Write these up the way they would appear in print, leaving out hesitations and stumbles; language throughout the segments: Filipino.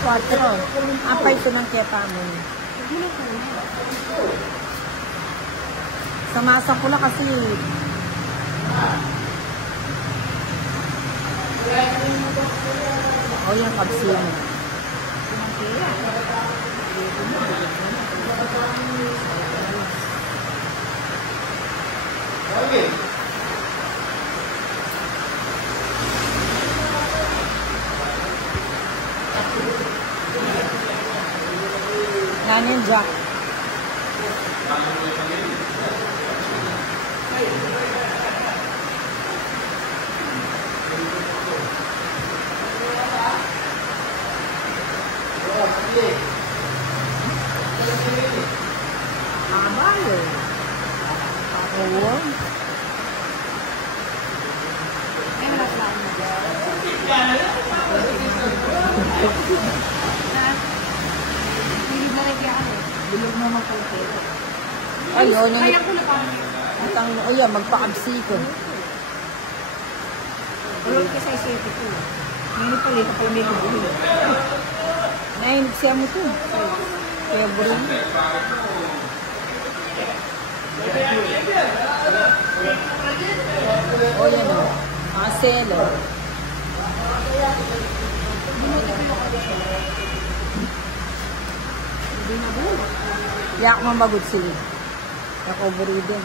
4. Apa ito ng ketamo. Sa masa ko lang kasi. O yung kapsino. Yan yung jack. Amalo. Oo. Bilog na maputi. Ayun. Kaya ko na parang. Ayan, magpa-absi ko. Bilog ka sa isipin ko. Ngayon pala, ito pala may kabulog. Nainig siya mo ito. Kaya burin. O yan o. Mga selo. Yak mamagod sila. Ako buri din.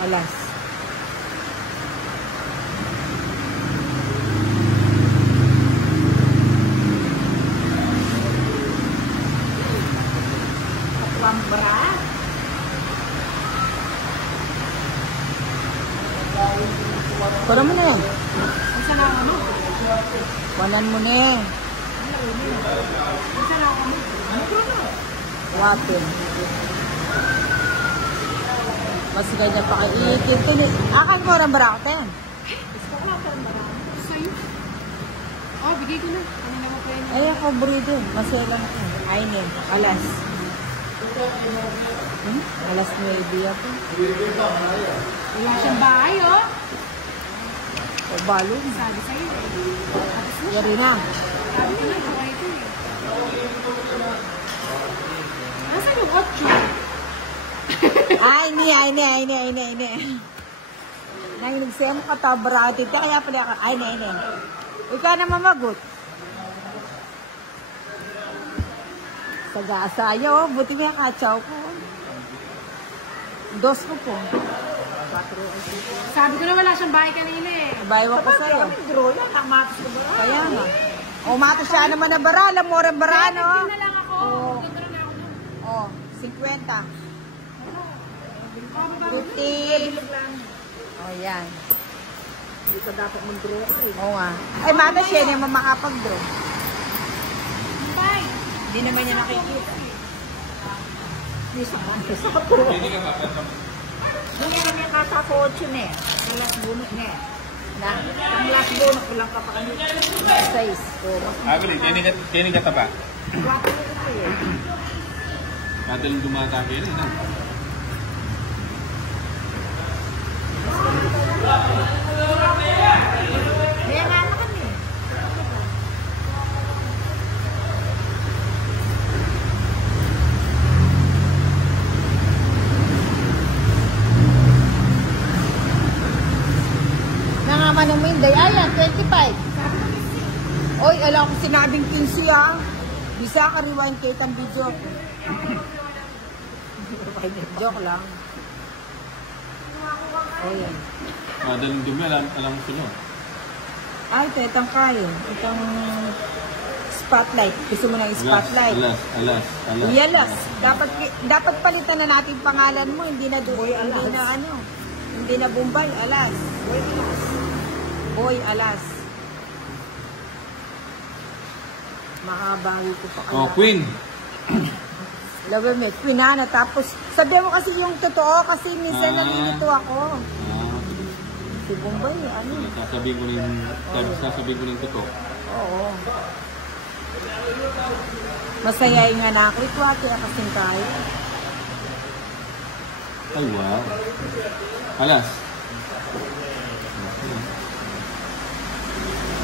Alas. Pambra. Kuha mo na yan. Ang salamat mo. Kuhanan mo na yan. Ang salamat mo. Watin. Mas ganyan pa kayo. Itin. Akan ko rin bara ako yan. Gusto ko lang pambra. Sa'yo. Oh, bigay ko na. Kanina mo pa yun. Ay, ako burido. Masaya lang ako. Ainin. Alas. Alas 9 ako. Wala siyang bahay, oh. O balon. Sabi sa'yo. Yari na. Sabi ko na, ito ito eh. Nasaan yung 8? Ay, ini. Nainig siya mo katabrati. Kaya pala ako. Ay, ini. Ikaw na mamagot. Saga-asayo. Buti nga katsaw ko. 2 ko po. Sabi ko na wala siyang bahay kanina eh. Bayaw ko sa'yo. Kaya nga. O, mato siya naman na bara. Alam mo rin bara, no? Hindi na lang ako. Oo. Ganda na ako. O, 50. 50. O, yan. Hindi ka dapat mag-draw eh. Oo nga. Ay, mata siya na yung makapag-draw. Bye! Hindi naman niya nakikita. Hindi sa kanto. Hindi ka papatap. Hindi kami kasa ko 8 na eh. Ang last bunot na eh. Ang last bunot ko lang kapakami. 6. Bili, kini ka taba. 4 ito eh. Madaling dumatake rin, no? Kaya nga na kami. Nangaman ng Minday. Ayan, 25. Oy, alam ko sinabing 15 ah. Bisa ka rewind kahit ang video ko. Joke lang. O yan. Madaling dumi, alam mo sila. Ay, ito, itong kain. Itong spotlight. Gusto mo ng spotlight? Alas. Yalas. Dapat palitan na natin pangalan mo. Hindi na Boy, hindi na ano. Hindi na Bombay. Alas. Boy, alas. Makabawi ko pa kaya. Oh, Queen. Labi mo, Queen na. Tapos, sabi mo kasi yung totoo kasi minsan nalilito ako. Si Bombay, ano? Sasabihin ko ng totoo. Oo. Masaya nga na ako. Ito ate, kasing kaya. Ay, wow. Alas.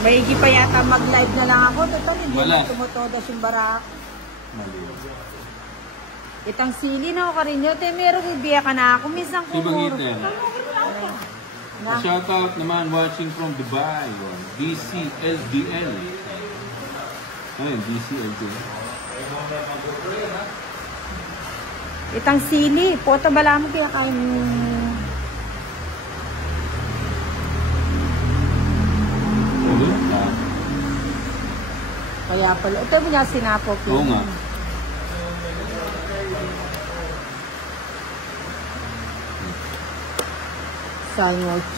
Maigi pa yata mag-live na lang ako. Total, hindi Wala. na tumutodas yung bara. Mali. Itang sili na ako karin nyo. Te, merong ibiya ka na ako. Minsan Si kumuro. Bangita yan. Na. Shout out naman watching from Dubai. DCLDL. Ayun, DCLDL. Itang sili. Pota bala mo kaya kain. Ulit na. Kaya pala. Ito mo niya sinapok. Oo nga. Sandwich.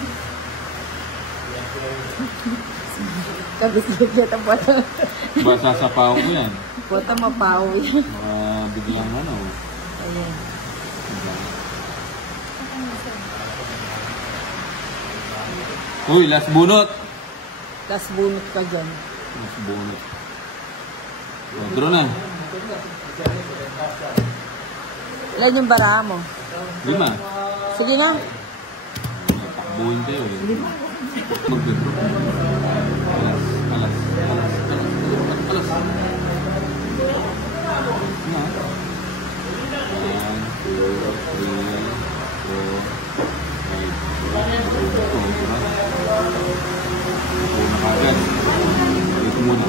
Kabisbit niya ito pota. Basa sa pao ko yan. Pota mapawi. Baka biglang ano. Ayan. Uy, last bunot. Tapos bunot ka dyan. Last bunot. Draw na. Ilan yung bara mo? 5. Sige na. Takbuhin kayo eh. Mag-draw. Alas. Na. 1, 2, 3, 4, 5. Una kagad. Dito muna.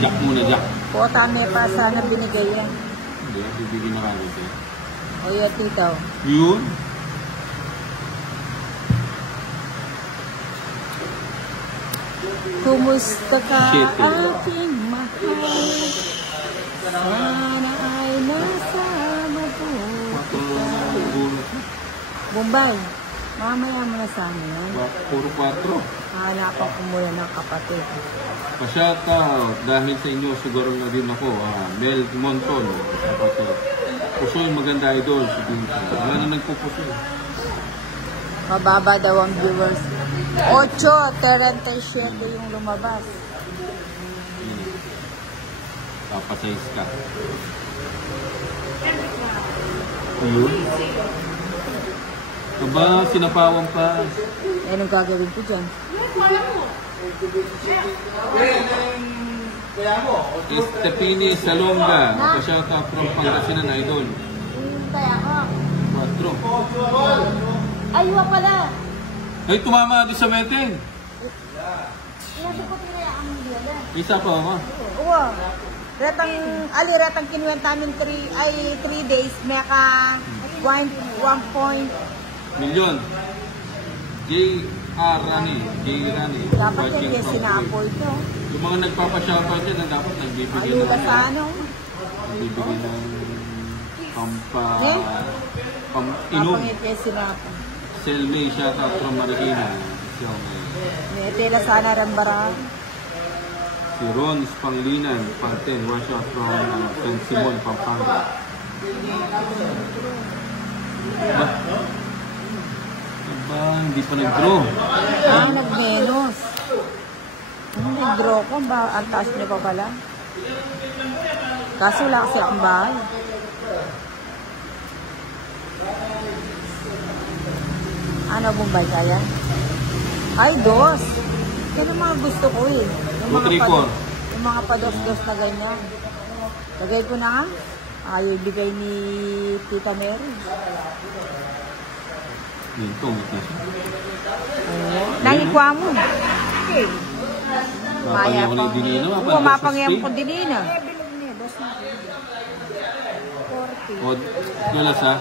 Jack muna, Jack. Pota may pa sana binigay yan. Hindi, bibigyan na kagad eh. O yan, titaw. Yun. Kumusta ka, Shit, eh. aking mahal? Sana ay nasa mabuti. Bombay, mamaya mo na sana yan. Puro 4. Hahanapan ko muna ng kapatid. Pa-shoutout dahil sa inyo siguro na din ako. Mel Monton. Pusoy maganda idol. Wala na nagpupusoy. Mababa daw ang viewers. 8:37 yung lumabas. Papasize ka. Ayun. Aba, sinapawan pa. Eh, anong gagawin ko dyan? Estepini Salonga. Pa-shoutout from Pangasinan idol. Kaya ako. 4. Aywa pala. Ay, tumama din sa meeting. Inasipot nila ang dila. Isa pa ako. Oo. Retang kinuwenta namin 3 days. May ka 1 Milyon. J.R. Rani. dapat yan yung sinapoy ito. Yung mga nagpapa-shoutout yan, dapat nagbibigay Ayuda sa ano? nagbibigay ng Eh? inom. Kapangit yung sinapoy. Selmay, shoutout from Marikina. May tela sana rin bara. Si Ron Spanglinan, Panten, one shot from San Simon, Pampanga. Aba, hindi pa nag-draw. Nagmenos. Nag-draw ko ba? Ang taas niyo pa pala. Kaso wala kasi akong bahay. Ano Bombay kaya? Ay, 2. Yan ang mga gusto ko eh. Yung mga pados-dos na ganyan. Lagay ko na nga. Ayaw ibigay ni Tita Mary. Yun, tungit na siya. Oo. Nahikwa mo. Okay. Mapangyan ko na yung dinina. Oo, mapangyan ko dinina. O, nalas ha?